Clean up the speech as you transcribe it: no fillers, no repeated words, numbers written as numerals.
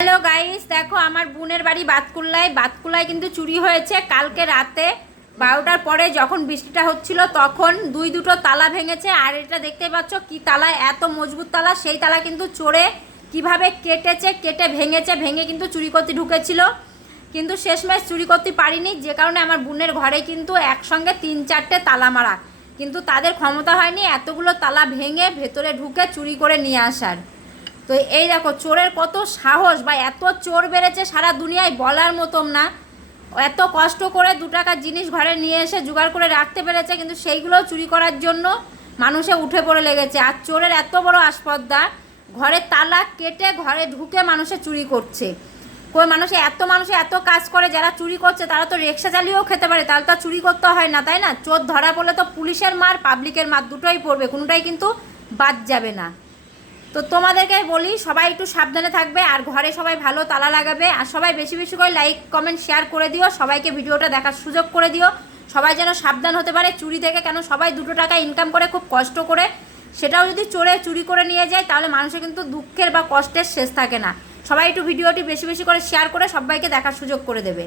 Hello guys, দেখো আমার বোনের বাড়ি বাতকুল্লায় কিন্তু চুরি হয়েছে কালকে রাতে 12টার পরে। যখন বৃষ্টিটা হচ্ছিল তখন দুটো তালা ভেঙেছে। আর এটা দেখতেই পাচ্ছ কি তালা, এত মজবুত তালা। সেই তালা কিন্তু চোরে কিভাবে কেটে ভেঙে কিন্তু চুরি করতে ঢুকেছিল, কিন্তু শেষমেশ চুরি করতে পারিনি। যে কারণে আমার বোনের ঘরে কিন্তু একসঙ্গে 3-4টে তালা মারা, কিন্তু তাদের ক্ষমতা হয়নি এতগুলো তালা ভেঙে ভেতরে ঢুকে চুরি করে নিয়ে আসার। তো এই দেখো চোরের কত সাহস, বা এত চোর বেড়েছে সারা দুনিয়ায় বলার মতন না। এত কষ্ট করে 2 টাকার জিনিস ঘরে নিয়ে এসে জোগাড় করে রাখতে পেরেছে, কিন্তু সেইগুলো চুরি করার জন্য মানুষে উঠে পড়ে লেগেছে। আর চোরের এত বড় আসপদ্দা, ঘরের তালা কেটে ঘরে ঢুকে মানুষে চুরি করছে। মানুষে এত কাজ করে, যারা চুরি করছে তারা তো রিক্সা চালিয়েও খেতে পারে, তাহলে তো চুরি করতে হয় না, তাই না? চোর ধরা পড়লে তো পুলিশের মার পাবলিকের মার দুটোই পড়বে, কোনোটাই কিন্তু বাদ যাবে না। তো তোমাদেরকে বলি সবাই একটু সাবধানে থাকবে, আর ঘরে সবাই ভালো তালা লাগাবে, আর সবাই বেশি বেশি করে লাইক কমেন্ট শেয়ার করে দিও, সবাইকে ভিডিওটা দেখার সুযোগ করে দিও। সবাই যেন সাবধান হতে পারে চুরি থেকে, কেন সবাই 2 টাকা ইনকাম করে খুব কষ্ট করে, সেটাও যদি চুরি করে নিয়ে যায় তাহলে মানুষের কিন্তু দুঃখের বা কষ্টের শেষ থাকে না। সবাই একটু ভিডিওটি বেশি বেশি করে শেয়ার করে সবাইকে দেখার সুযোগ করে দেবে।